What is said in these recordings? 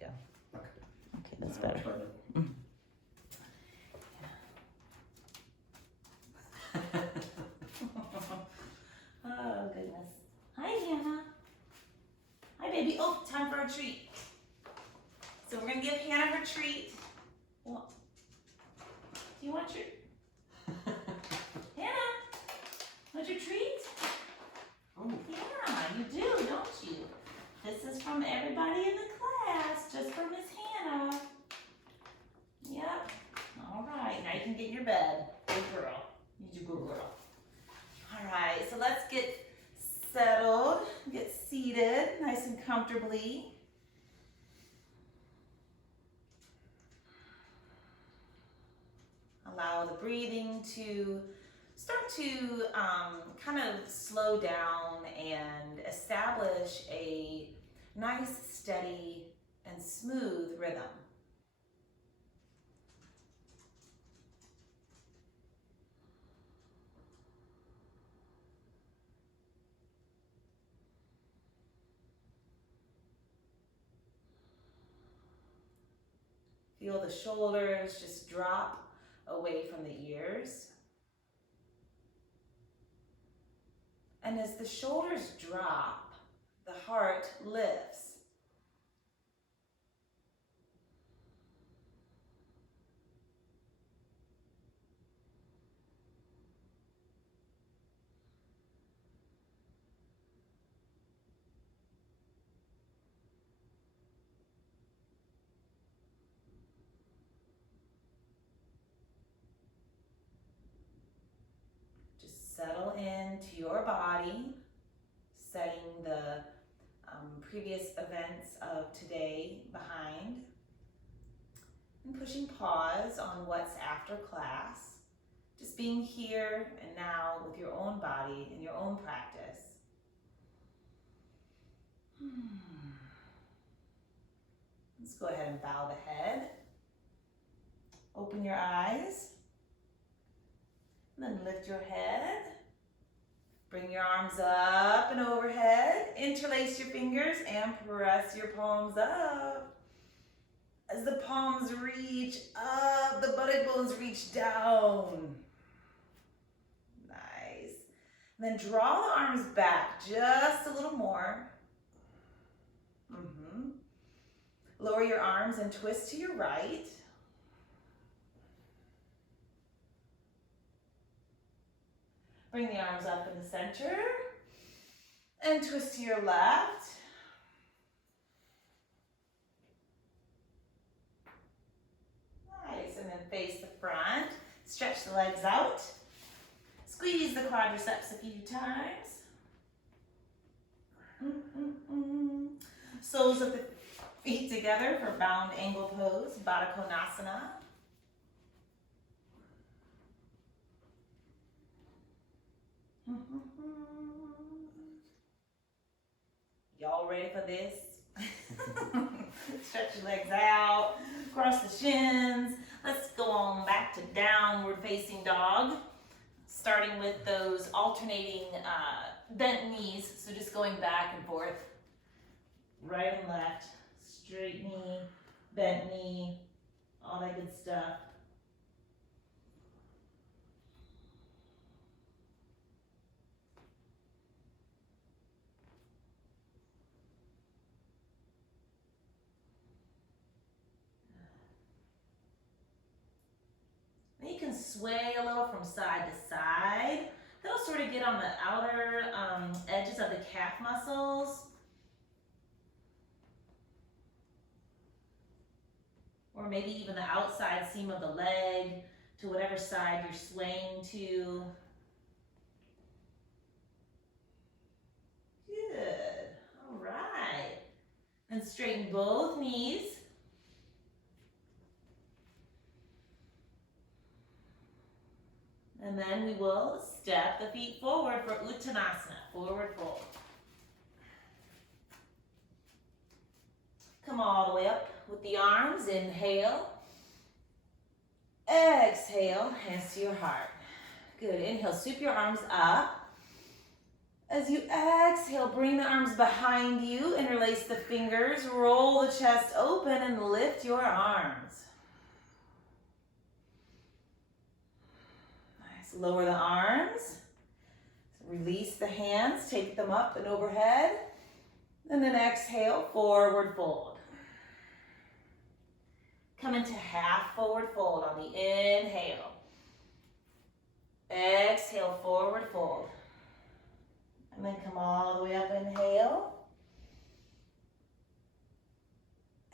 go. Okay. Okay, that's better. Oh, goodness. Hi, Hannah. Hi, baby. Oh, time for a treat. So we're going to give Hannah her treat. Well, do you want your... Hannah, want your treat? Oh. Yeah, you do, don't you? This is from everybody in the class, just for Miss Hannah. Yep. All right, now you can get in your bed. Good girl. You're a good girl. All right, so let's get settled, get seated nice and comfortably. Allow the breathing to start to kind of slow down and establish a nice, steady, and smooth rhythm. Feel the shoulders just drop away from the ears. And as the shoulders drop, the heart lifts. Just settle into your body, setting the previous events of today behind, and pushing pause on what's after class. Just being here and now with your own body and your own practice. Let's go ahead and bow the head. Open your eyes. And then lift your head. Bring your arms up and overhead. Interlace your fingers and press your palms up. As the palms reach up, the buttock bones reach down. Nice. And then draw the arms back just a little more. Lower your arms and twist to your right. Bring the arms up in the center and twist to your left. Nice, and then face the front. Stretch the legs out. Squeeze the quadriceps a few times. Soles of the feet together for bound angle pose, Baddha Konasana. Y'all ready for this? Stretch your legs out, cross the shins. Let's go on back to downward facing dog. Starting with those alternating bent knees. So just going back and forth, right and left, straight knee, bent knee, all that good stuff. You can sway a little from side to side. That'll sort of get on the outer edges of the calf muscles. Or maybe even the outside seam of the leg to whatever side you're swaying to. Good. All right. And straighten both knees. And then we will step the feet forward for Uttanasana, forward fold. Come all the way up with the arms, inhale. Exhale, hands to your heart. Good, inhale, sweep your arms up. As you exhale, bring the arms behind you, interlace the fingers, roll the chest open, and lift your arms. Nice. Lower the arms. Release the hands, take them up and overhead. And then exhale, forward fold. Come into half forward fold on the inhale. Exhale, forward fold. And then come all the way up, inhale.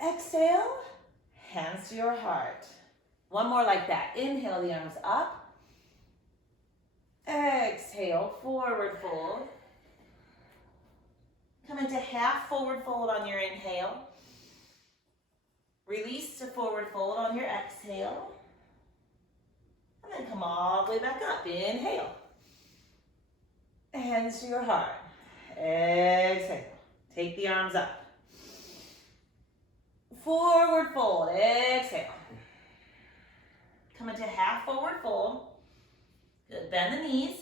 Exhale, hands to your heart. One more like that. Inhale, the arms up. Exhale, forward fold. Come into half forward fold on your inhale. Release to forward fold on your exhale. And then come all the way back up. Inhale. Hands to your heart. Exhale. Take the arms up. Forward fold. Exhale. Come into half forward fold. Good. Bend the knees.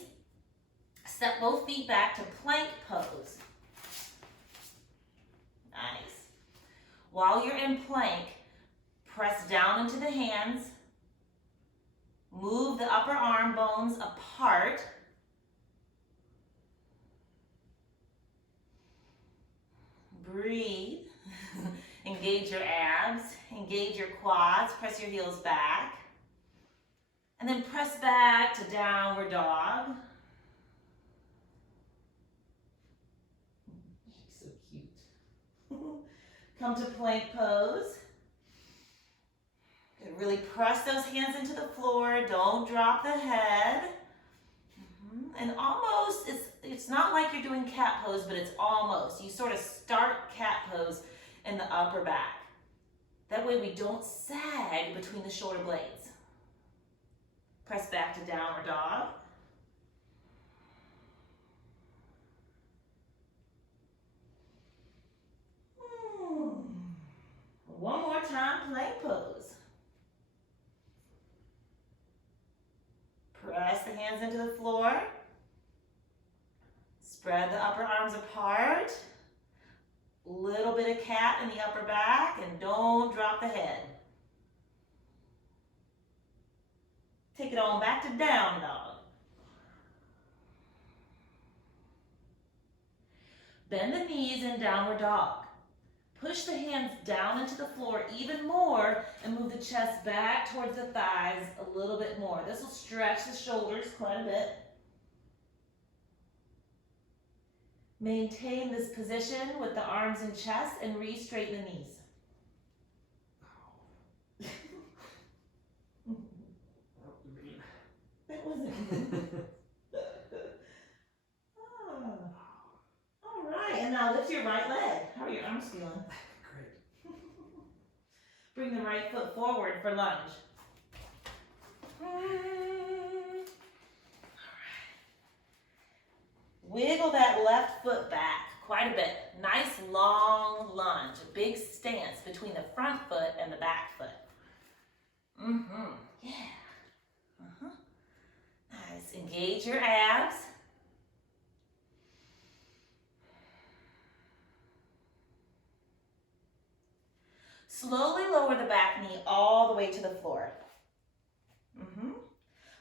Step both feet back to plank pose. Nice. While you're in plank, press down into the hands. Move the upper arm bones apart. Breathe. Engage your abs. Engage your quads. Press your heels back. And then press back to downward dog. She's so cute. Come to plank pose. Good. Really press those hands into the floor. Don't drop the head. And almost, it's not like you're doing cat pose, but it's almost. You sort of start cat pose in the upper back. That way we don't sag between the shoulder blades. Press back to downward dog. One more time, plank pose. Press the hands into the floor. Spread the upper arms apart. Little bit of cat in the upper back, and don't drop the head. Take it on back to down dog. Bend the knees in downward dog. Push the hands down into the floor even more and move the chest back towards the thighs a little bit more. This will stretch the shoulders quite a bit. Maintain this position with the arms and chest and re-straighten the knees. That wasn't mean. Oh. All right, and now lift your right leg. How are your arms feeling? Great. Bring the right foot forward for lunge. Wiggle that left foot back quite a bit. Nice long lunge, a big stance between the front foot and the back foot. Yeah. Nice. Engage your abs. Slowly lower the back knee all the way to the floor.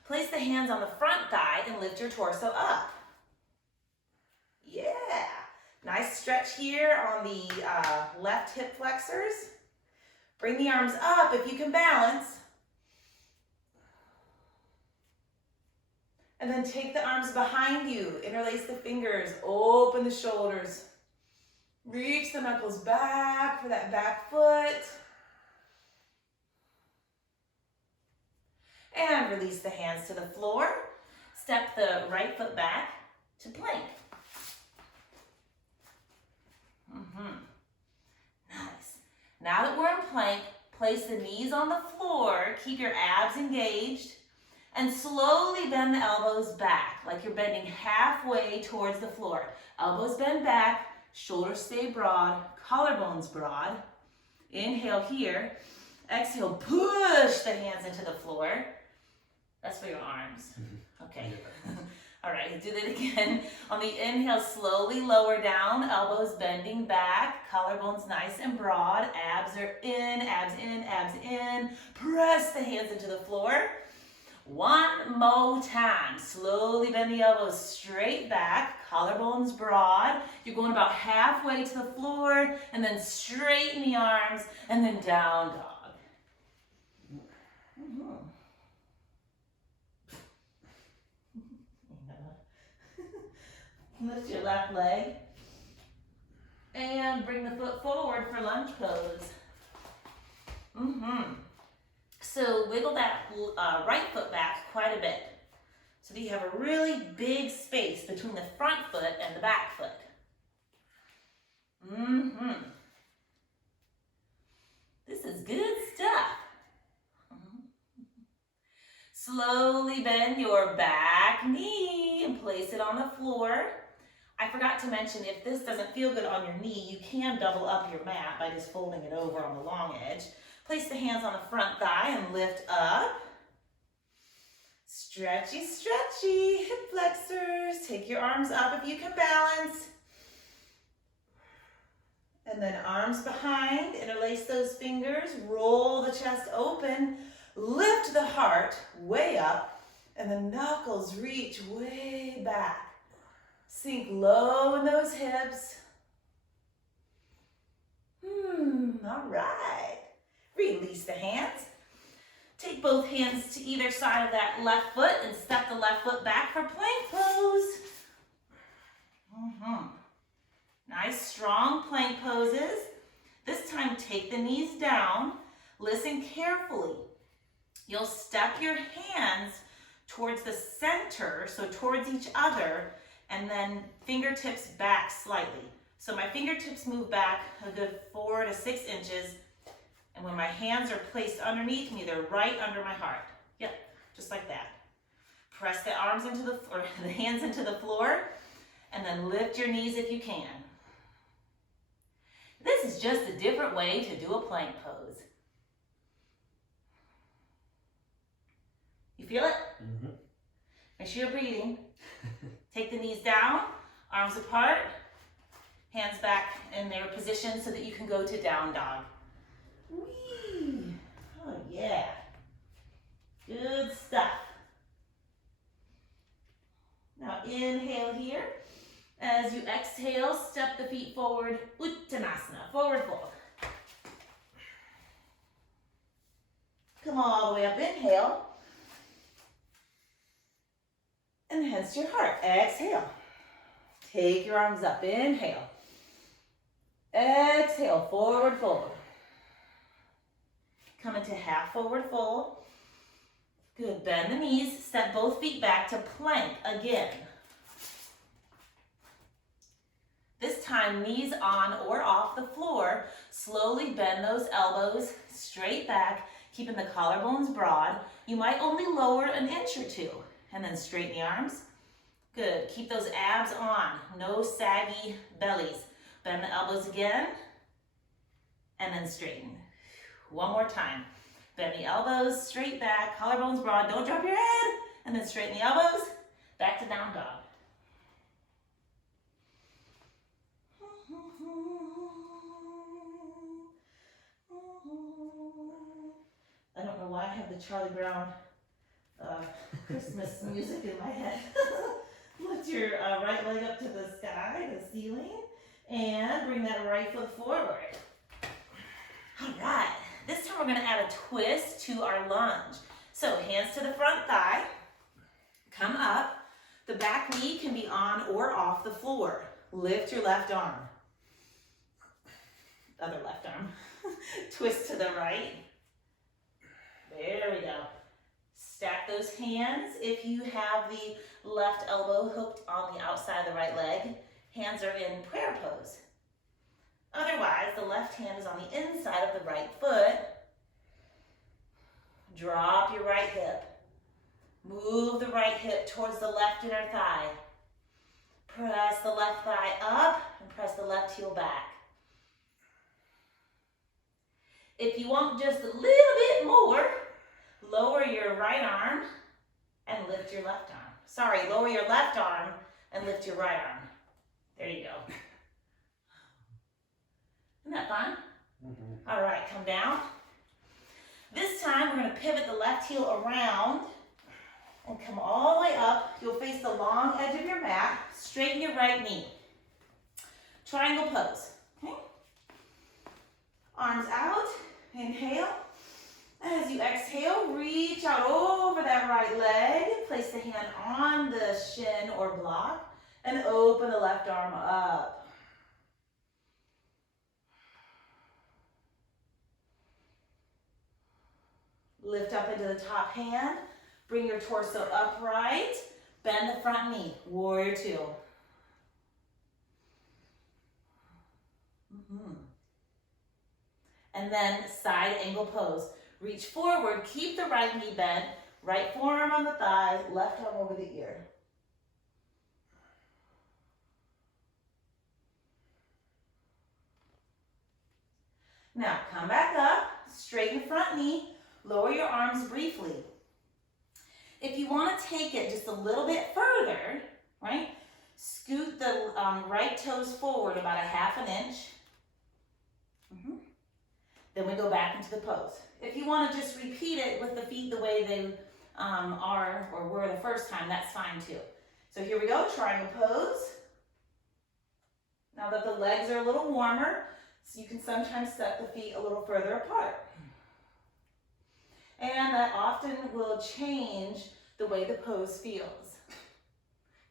Place the hands on the front thigh and lift your torso up. Yeah. Nice stretch here on the left hip flexors. Bring the arms up if you can balance. And then take the arms behind you. Interlace the fingers. Open the shoulders. Reach the knuckles back for that back foot. And release the hands to the floor. Step the right foot back to plank. Nice. Now that we're in plank, place the knees on the floor. Keep your abs engaged. And slowly bend the elbows back, like you're bending halfway towards the floor. Elbows bend back, shoulders stay broad, collarbones broad. Inhale here. Exhale, push the hands into the floor. That's for your arms. Okay. All right, do that again. On the inhale, slowly lower down, elbows bending back, collarbones nice and broad, abs are in, abs in, abs in. Press the hands into the floor. One more time. Slowly bend the elbows straight back, collarbones broad. You're going about halfway to the floor, and then straighten the arms, and then down dog. Lift your left leg and bring the foot forward for lunge pose. So wiggle that right foot back quite a bit so that you have a really big space between the front foot and the back foot. This is good stuff. Slowly bend your back knee and place it on the floor. I forgot to mention, if this doesn't feel good on your knee, you can double up your mat by just folding it over on the long edge. Place the hands on the front thigh and lift up. Stretchy, stretchy, hip flexors. Take your arms up if you can balance. And then arms behind, interlace those fingers, roll the chest open, lift the heart way up, and the knuckles reach way back. Sink low in those hips. All right. Release the hands. Take both hands to either side of that left foot and step the left foot back for plank pose. Nice, strong plank poses. This time, take the knees down. Listen carefully. You'll step your hands towards the center, so towards each other, and then fingertips back slightly. So my fingertips move back a good 4 to 6 inches, and when my hands are placed underneath me, they're right under my heart. Yep, just like that. Press the arms into the hands into the floor, and then lift your knees if you can. This is just a different way to do a plank pose. You feel it? Make sure you're breathing. Take the knees down, arms apart, hands back in their position so that you can go to down dog. Whee! Oh yeah. Good stuff. Now inhale here. As you exhale, step the feet forward, Uttanasana, forward fold. Come all the way up, inhale. And hands to your heart, exhale. Take your arms up, inhale. Exhale, forward fold. Come into half forward fold. Good, bend the knees, step both feet back to plank again. This time, knees on or off the floor. Slowly bend those elbows straight back, keeping the collarbones broad. You might only lower an inch or two, and then straighten the arms. Good, keep those abs on, no saggy bellies. Bend the elbows again, and then straighten. One more time. Bend the elbows straight back, collarbones broad, don't drop your head, and then straighten the elbows, back to down dog. I don't know why I have the Charlie Brown Christmas music in my head. Lift your right leg up to the sky, the ceiling, and bring that right foot forward. All right, this time we're gonna add a twist to our lunge. So hands to the front thigh, come up. The back knee can be on or off the floor. Lift your left arm. Other left arm. Twist to the right. There we go. Stack those hands. If you have the left elbow hooked on the outside of the right leg, hands are in prayer pose. Otherwise, the left hand is on the inside of the right foot. Drop your right hip. Move the right hip towards the left inner thigh. Press the left thigh up and press the left heel back. If you want just a little bit more, lower your right arm and lift your left arm. Sorry, lower your left arm and lift your right arm. There you go. Isn't that fun? Mm-hmm. All right, come down. This time we're going to pivot the left heel around and come all the way up. You'll face the long edge of your mat. Straighten your right knee. Triangle pose. Okay? Arms out. Inhale. As you exhale, reach out over that right leg. Place the hand on the shin or block and open the left arm up. Lift up into the top hand. Bring your torso upright. Bend the front knee. Warrior two. And then side angle pose. Reach forward, keep the right knee bent, right forearm on the thigh, left arm over the ear. Now come back up, straighten the front knee, lower your arms briefly. If you want to take it just a little bit further, right, scoot the right toes forward about a ½ inch. Then we go back into the pose. If you want to just repeat it with the feet the way they are or were the first time, that's fine too. So here we go, triangle pose. Now that the legs are a little warmer, so you can sometimes step the feet a little further apart. And that often will change the way the pose feels.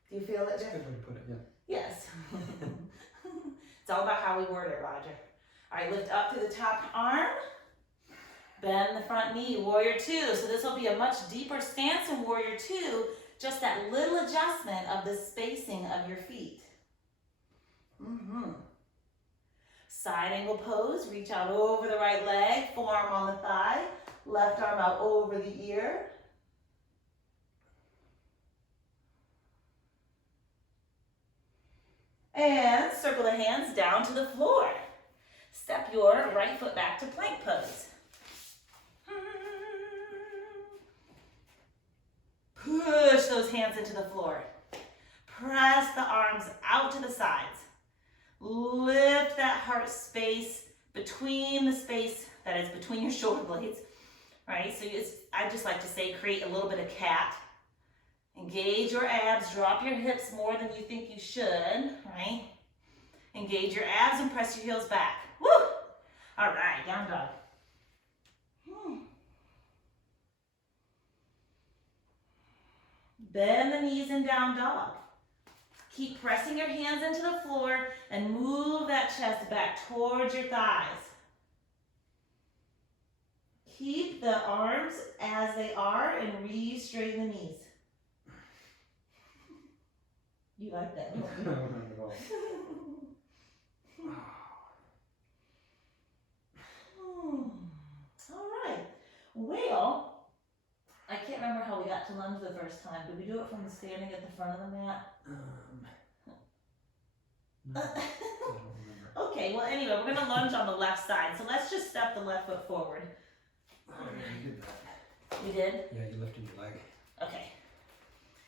Do you feel it, Jeff? Good way to put it, yeah. Yes. It's all about how we word it, Roger. All right, lift up to the top arm. Bend the front knee, warrior two. So this will be a much deeper stance in warrior two, just that little adjustment of the spacing of your feet. Side angle pose, reach out over the right leg, forearm on the thigh, left arm out over the ear. And circle the hands down to the floor. Step your right foot back to plank pose. Push those hands into the floor. Press the arms out to the sides. Lift that heart space between the space that is between your shoulder blades. Right? So I just like to say create a little bit of cat. Engage your abs, drop your hips more than you think you should, right? Engage your abs and press your heels back. Woo! All right, down dog. Bend the knees in down dog. Keep pressing your hands into the floor and move that chest back towards your thighs. Keep the arms as they are and re-straighten the knees. You like that? No, not at all. All right. Well, I can't remember how we got to lunge the first time. Did we do it from standing at the front of the mat? No, I don't remember. Okay, well anyway, we're gonna lunge on the left side. So let's just step the left foot forward. Oh, yeah, you did that. You did? Yeah, you lifted your leg. Okay.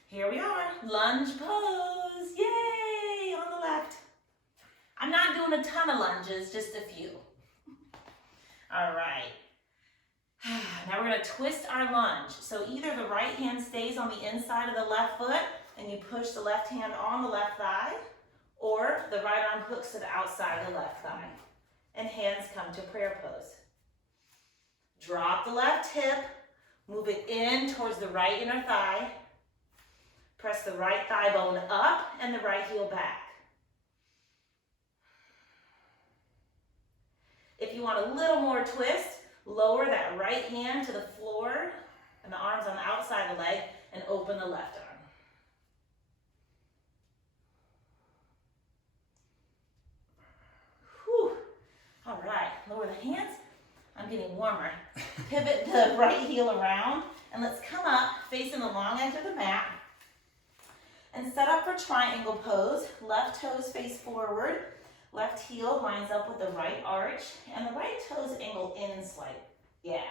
Here we are. Lunge pose. Yay! On the left. I'm not doing a ton of lunges, just a few. All right. Now we're going to twist our lunge. So either the right hand stays on the inside of the left foot and you push the left hand on the left thigh, or the right arm hooks to the outside of the left thigh and hands come to prayer pose. Drop the left hip, move it in towards the right inner thigh, press the right thigh bone up and the right heel back. If you want a little more twist, lower that right hand to the floor and the arms on the outside of the leg and open the left arm. Whew. All right, lower the hands. I'm getting warmer. Pivot the right heel around and let's come up facing the long edge of the mat and set up for triangle pose. Left toes face forward. Left heel lines up with the right arch, and the right toes angle in slight. Yeah,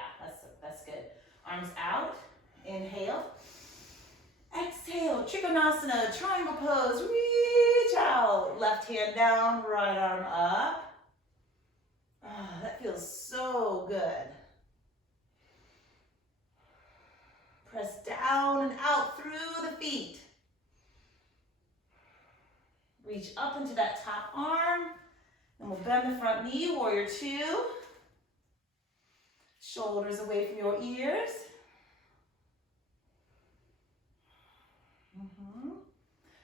that's good. Arms out, inhale. Exhale, Trikonasana, triangle pose, reach out. Left hand down, right arm up. Oh, that feels so good. Press down and out through the feet. Reach up into that top arm, and we'll bend the front knee, warrior two. Shoulders away from your ears.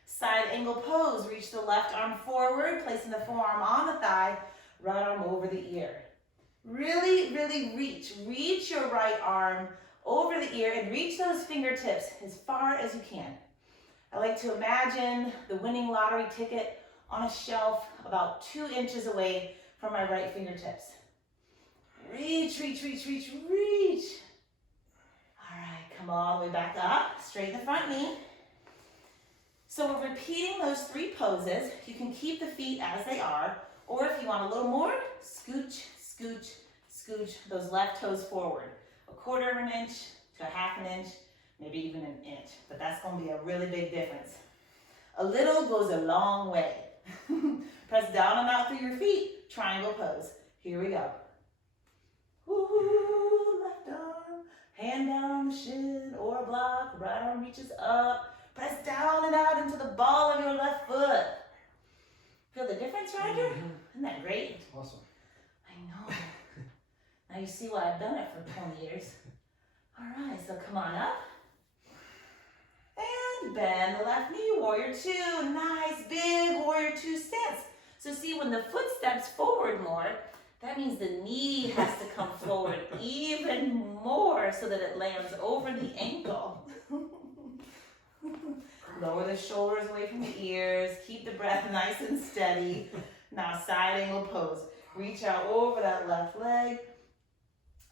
Side angle pose, reach the left arm forward, placing the forearm on the thigh, right arm over the ear. Really, really reach. Reach your right arm over the ear and reach those fingertips as far as you can. I like to imagine the winning lottery ticket on a shelf about 2 inches away from my right fingertips. Reach, reach, reach, reach, reach. All right, come all the way back up. Straighten the front knee. So we're repeating those 3 poses. You can keep the feet as they are, or if you want a little more, scooch, scooch, scooch those left toes forward. 1/4 of an inch to 1/2 an inch, maybe even an inch, but that's gonna be a really big difference. A little goes a long way. Press down and out through your feet, triangle pose. Here we go. Woo, left arm, hand down on the shin or block, right arm reaches up. Press down and out into the ball of your left foot. Feel the difference, Roger? Isn't that great? It's awesome. I know. Now you see why I've done it for 20 years. All right, so come on up. And bend the left knee, warrior two. Nice, big warrior two stance. So see, when the foot steps forward more, that means the knee has to come forward even more so that it lands over the ankle. Lower the shoulders away from the ears. Keep the breath nice and steady. Now side angle pose. Reach out over that left leg.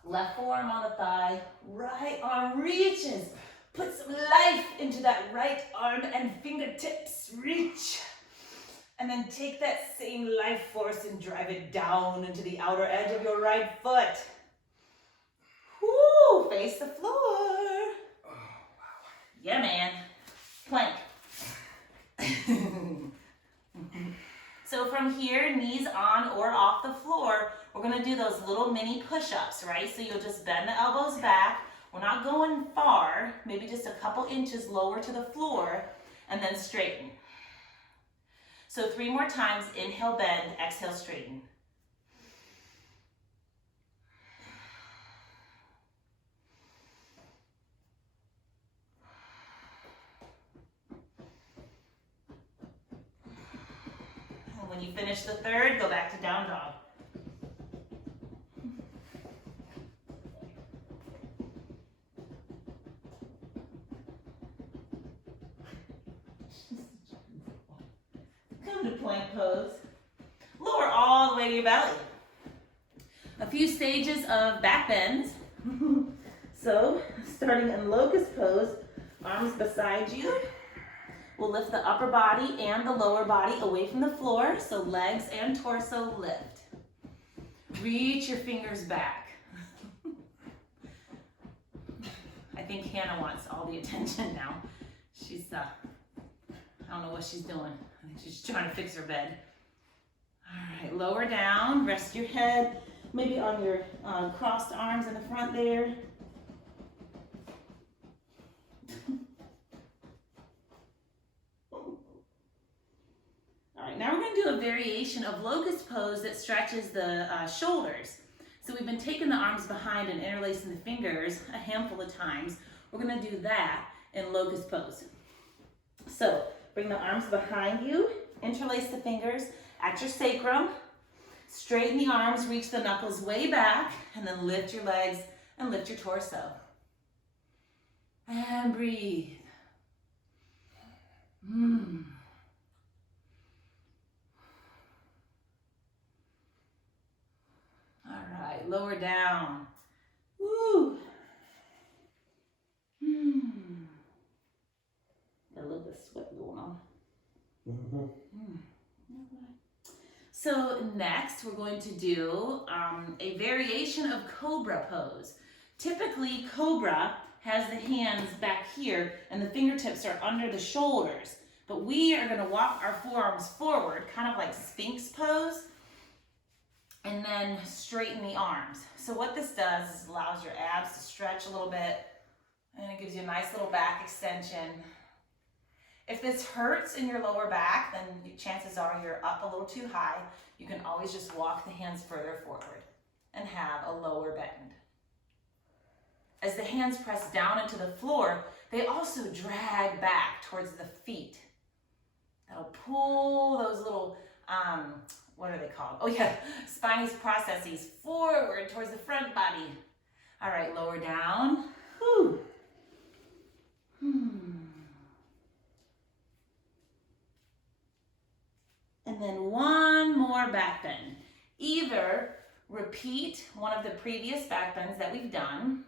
Left forearm on the thigh. Right arm reaches. Put some life into that right arm and fingertips. Reach. And then take that same life force and drive it down into the outer edge of your right foot. Woo! Face the floor. Oh, wow. Yeah, man. Plank. So from here, knees on or off the floor, we're gonna do those little mini push-ups, right? So you'll just bend the elbows back. We're not going far, maybe just a couple inches lower to the floor, and then straighten. So 3 more times, inhale, bend, exhale, straighten. And when you finish the third, go back to down dog. Come to plank pose. Lower all the way to your belly. A few stages of back bends. So, starting in locust pose, arms beside you. We'll lift the upper body and the lower body away from the floor, so legs and torso lift. Reach your fingers back. I think Hannah wants all the attention now. She's, I don't know what she's doing. I think she's trying to fix her bed. All right, lower down, rest your head, maybe on your crossed arms in the front there. All right, now we're going to do a variation of locust pose that stretches the shoulders. So we've been taking the arms behind and interlacing the fingers a handful of times. We're going to do that in locust pose. So bring the arms behind you, interlace the fingers at your sacrum, straighten the arms, reach the knuckles way back, and then lift your legs and lift your torso. And breathe. All right, lower down. Woo. Got a little bit of sweat going on. So next we're going to do a variation of cobra pose. Typically cobra, has the hands back here and the fingertips are under the shoulders. But we are gonna walk our forearms forward, kind of like Sphinx pose, and then straighten the arms. So what this does is allows your abs to stretch a little bit, and it gives you a nice little back extension. If this hurts in your lower back, then chances are you're up a little too high. You can always just walk the hands further forward and have a lower bend. As the hands press down into the floor, they also drag back towards the feet. That'll pull those little, what are they called? Oh yeah, spinous processes forward towards the front body. All right, lower down. Whew. And then one more back bend. Either repeat one of the previous back bends that we've done,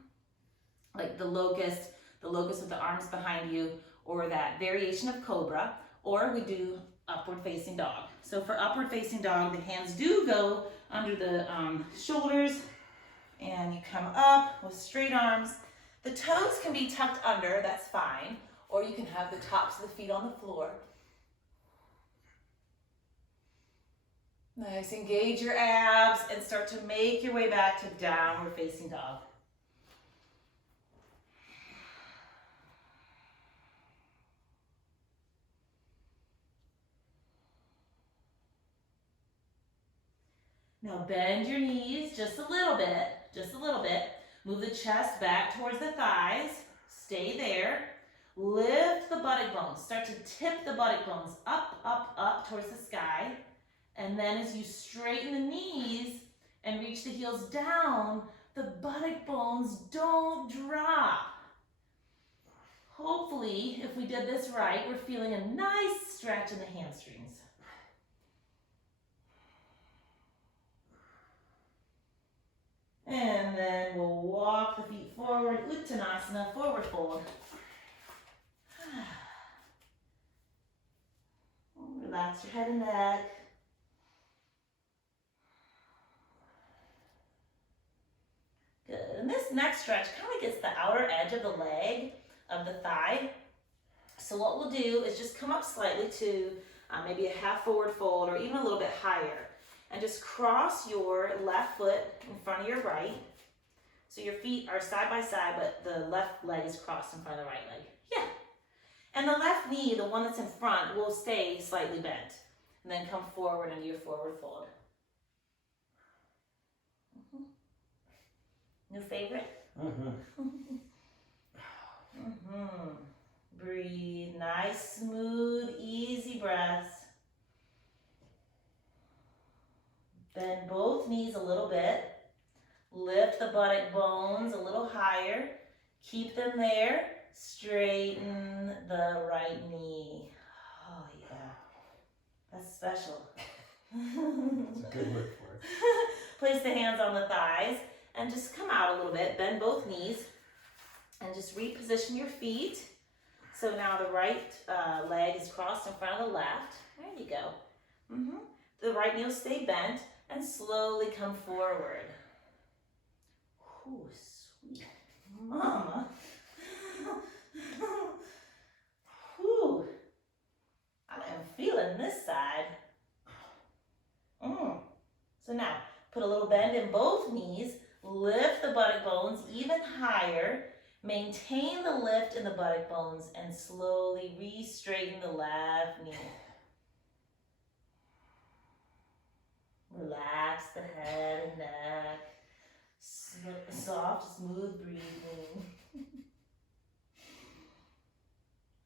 like the locust with the arms behind you, or that variation of cobra, or we do upward facing dog. So for upward facing dog, the hands do go under the shoulders, and you come up with straight arms. The toes can be tucked under, that's fine, or you can have the tops of the feet on the floor. Nice, engage your abs and start to make your way back to downward facing dog. Now bend your knees just a little bit, just a little bit. Move the chest back towards the thighs. Stay there. Lift the buttock bones. Start to tip the buttock bones up, up, up towards the sky. And then as you straighten the knees and reach the heels down, the buttock bones don't drop. Hopefully, if we did this right, we're feeling a nice stretch in the hamstrings. And then we'll walk the feet forward, Uttanasana, forward fold. Relax your head and neck. Good, and this next stretch kind of gets the outer edge of the leg, of the thigh. So what we'll do is just come up slightly to maybe a half forward fold or even a little bit higher. And just cross your left foot in front of your right. So your feet are side by side, but the left leg is crossed in front of the right leg. Yeah. And the left knee, the one that's in front, will stay slightly bent. And then come forward into your forward fold. New favorite? Breathe. Nice, smooth, easy breaths. Bend both knees a little bit. Lift the buttock bones a little higher. Keep them there. Straighten the right knee. Oh yeah, that's special. That's a good word for it. Place the hands on the thighs and just come out a little bit. Bend both knees and just reposition your feet. So now the right leg is crossed in front of the left. There you go. The right knee will stay bent and slowly come forward. Ooh, sweet mama. Whew. I am feeling this side. So now, put a little bend in both knees. Lift the buttock bones even higher. Maintain the lift in the buttock bones and slowly re-straighten the left knee. Relax the head and neck. Soft, smooth breathing.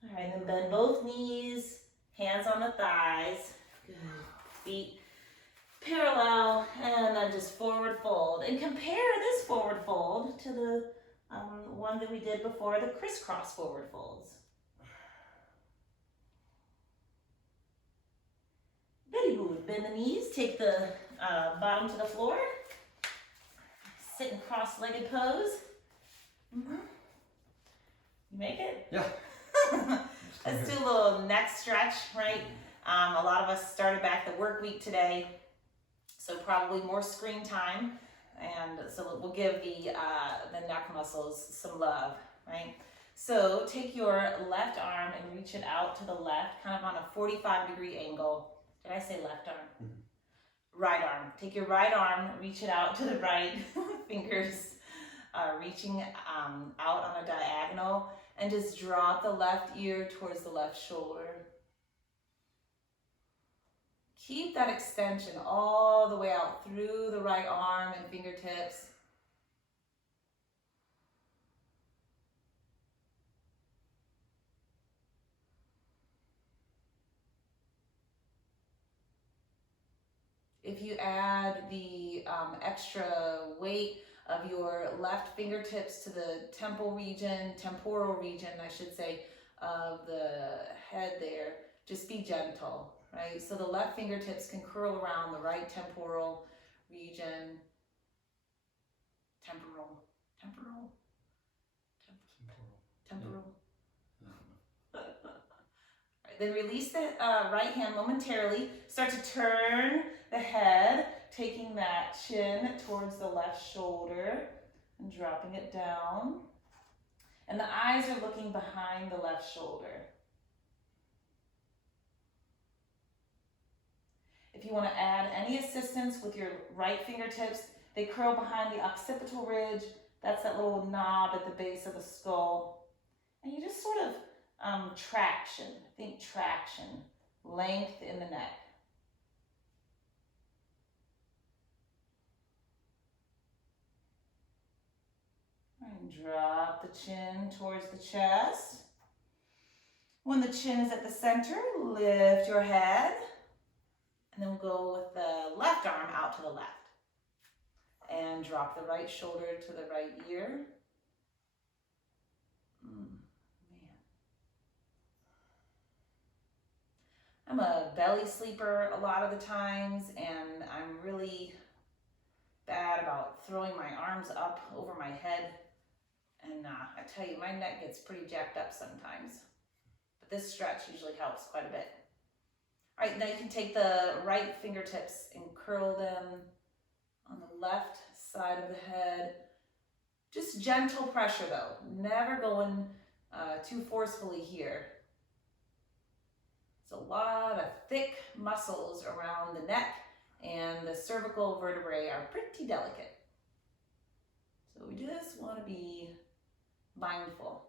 All right, then bend both knees, hands on the thighs. Good. Feet parallel, and then just forward fold. And compare this forward fold to the one that we did before, the crisscross forward folds. Very good. Bend the knees, take the bottom to the floor. Sit in cross-legged pose. You make it? Yeah. Let's do a little neck stretch, right? A lot of us started back the work week today, so probably more screen time. And so we'll give the neck muscles some love. right? So take your left arm and reach it out to the left, kind of on a 45-degree angle. Did I say left arm? Mm-hmm. Right arm. Take your right arm, reach it out to the right, fingers reaching out on a diagonal, and just drop the left ear towards the left shoulder. Keep that extension all the way out through the right arm and fingertips. If you add the extra weight of your left fingertips to the temporal region, I should say, of the head there, just be gentle, right? So the left fingertips can curl around the right temporal region. Temporal. Right, then release the right hand momentarily. Start to turn the head, taking that chin towards the left shoulder and dropping it down. And the eyes are looking behind the left shoulder. If you want to add any assistance with your right fingertips, they curl behind the occipital ridge. That's that little knob at the base of the skull. And you just sort of traction, think traction, length in the neck. And drop the chin towards the chest. When the chin is at the center, lift your head. And then we'll go with the left arm out to the left. And drop the right shoulder to the right ear. Man. I'm a belly sleeper a lot of the times, and I'm really bad about throwing my arms up over my head. And I tell you, my neck gets pretty jacked up sometimes. But this stretch usually helps quite a bit. All right, now you can take the right fingertips and curl them on the left side of the head. Just gentle pressure though, never going too forcefully here. It's a lot of thick muscles around the neck, and the cervical vertebrae are pretty delicate. So we just want to be mindful.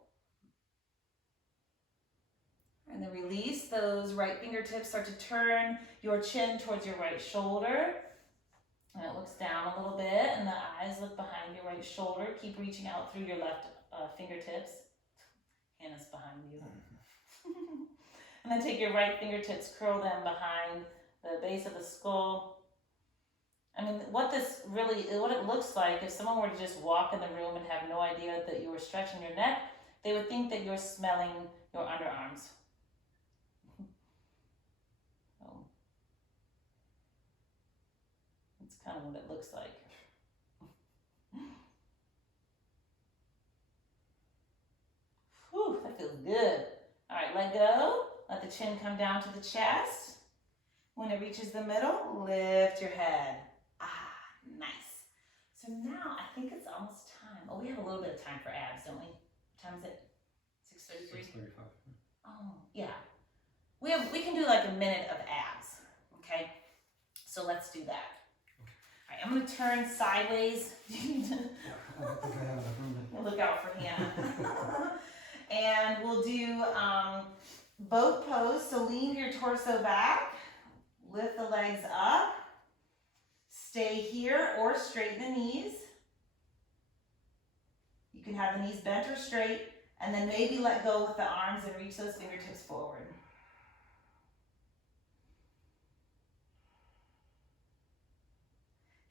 And then release those right fingertips. Start to turn your chin towards your right shoulder. And it looks down a little bit, and the eyes look behind your right shoulder. Keep reaching out through your left fingertips. Hannah's behind you. And then take your right fingertips, curl them behind the base of the skull. I mean, what it looks like, if someone were to just walk in the room and have no idea that you were stretching your neck, they would think that you're smelling your underarms. So, that's kind of what it looks like. Whew, that feels good. All right, let go. Let the chin come down to the chest. When it reaches the middle, lift your head. Nice. So now I think it's almost time. Oh, we have a little bit of time for abs, don't we? What time is it? 6:33? 6:35. Oh, yeah. We can do like a minute of abs, okay? So let's do that. All right, I'm gonna turn sideways. I don't think I have enough room. Look out for Hannah. And we'll do both pose. So lean your torso back, lift the legs up, stay here or straighten the knees. You can have the knees bent or straight, and then maybe let go with the arms and reach those fingertips forward.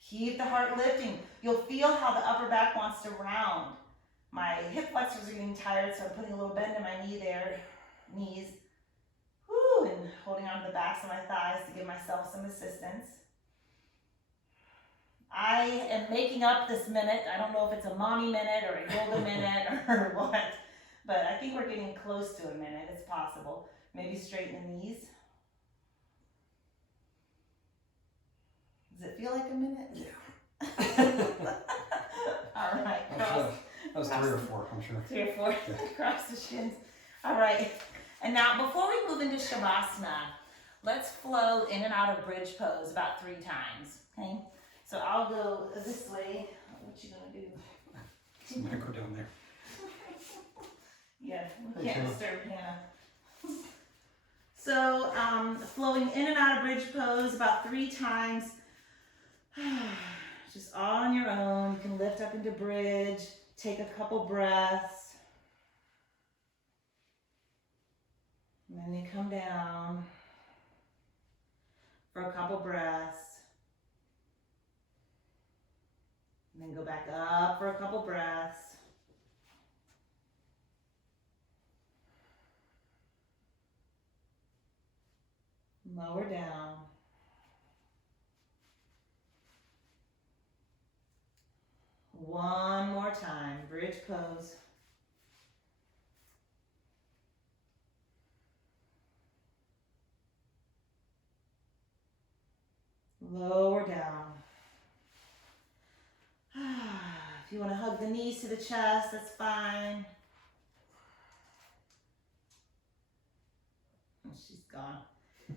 Keep the heart lifting. You'll feel how the upper back wants to round. My hip flexors are getting tired, so I'm putting a little bend in my knees. Woo, and holding onto the backs of my thighs to give myself some assistance. I am making up this minute. I don't know if it's a mommy minute or a yoga minute or what, but I think we're getting close to a minute. It's possible. Maybe straighten the knees. Does it feel like a minute? Yeah. All right. I was was 3 or 4, I'm sure. 3 or 4 Yeah. across the shins. All right. And now before we move into Shavasana, let's flow in and out of bridge pose about 3 times. Okay. So I'll go this way. What you gonna do? So I'm gonna go down there. Yeah, we Hey, can't Sheila. disturb Hannah. So, flowing in and out of bridge pose about 3 times. Just all on your own. You can lift up into bridge. Take a couple breaths. And then you come down for a couple breaths. And then go back up for a couple breaths. Lower down. One more time, bridge pose. Lower down. If you want to hug the knees to the chest, that's fine. She's gone.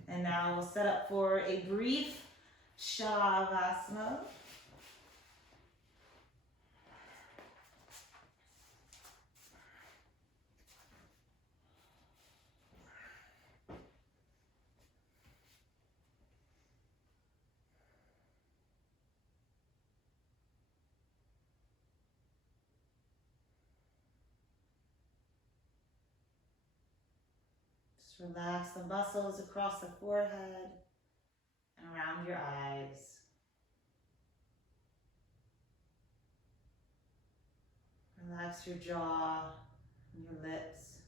And now we'll set up for a brief Shavasana. Just relax the muscles across the forehead and around your eyes. Relax your jaw and your lips.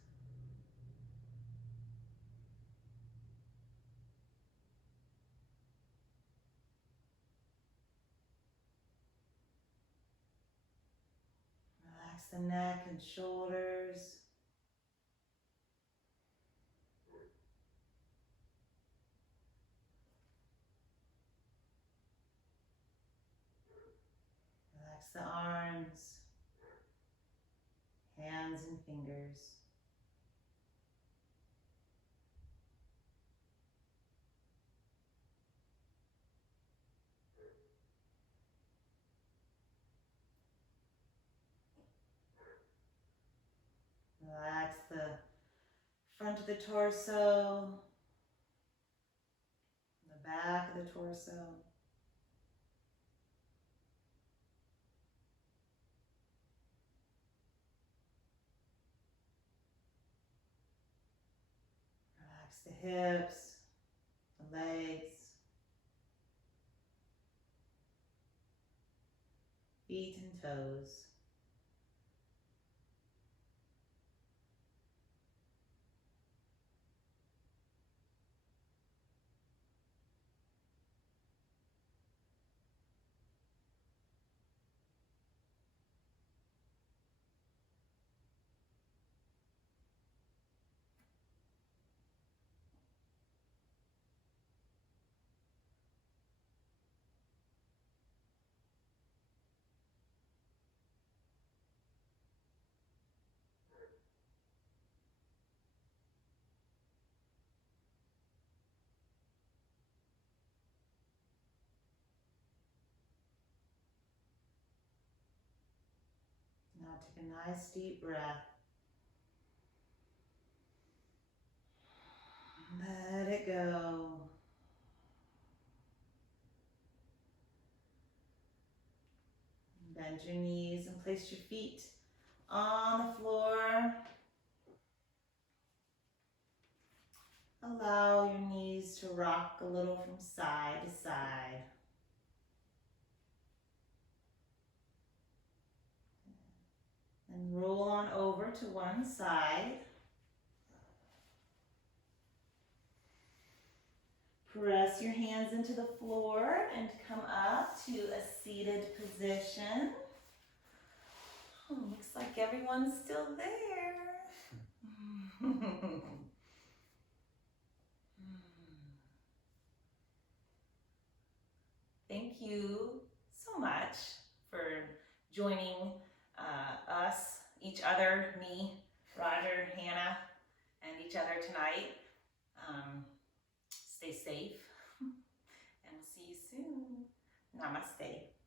Relax the neck and shoulders. Relax the arms, hands and fingers. Relax the front of the torso, the back of the torso. Relax the hips, the legs, feet and toes. Now take a nice deep breath. Let it go. Bend your knees and place your feet on the floor. Allow your knees to rock a little from side to side. And roll on over to one side. Press your hands into the floor and come up to a seated position. Oh, looks like everyone's still there. Thank you so much for joining us, each other, me, Roger, Hannah, and each other tonight. Stay safe, and we'll see you soon. Namaste.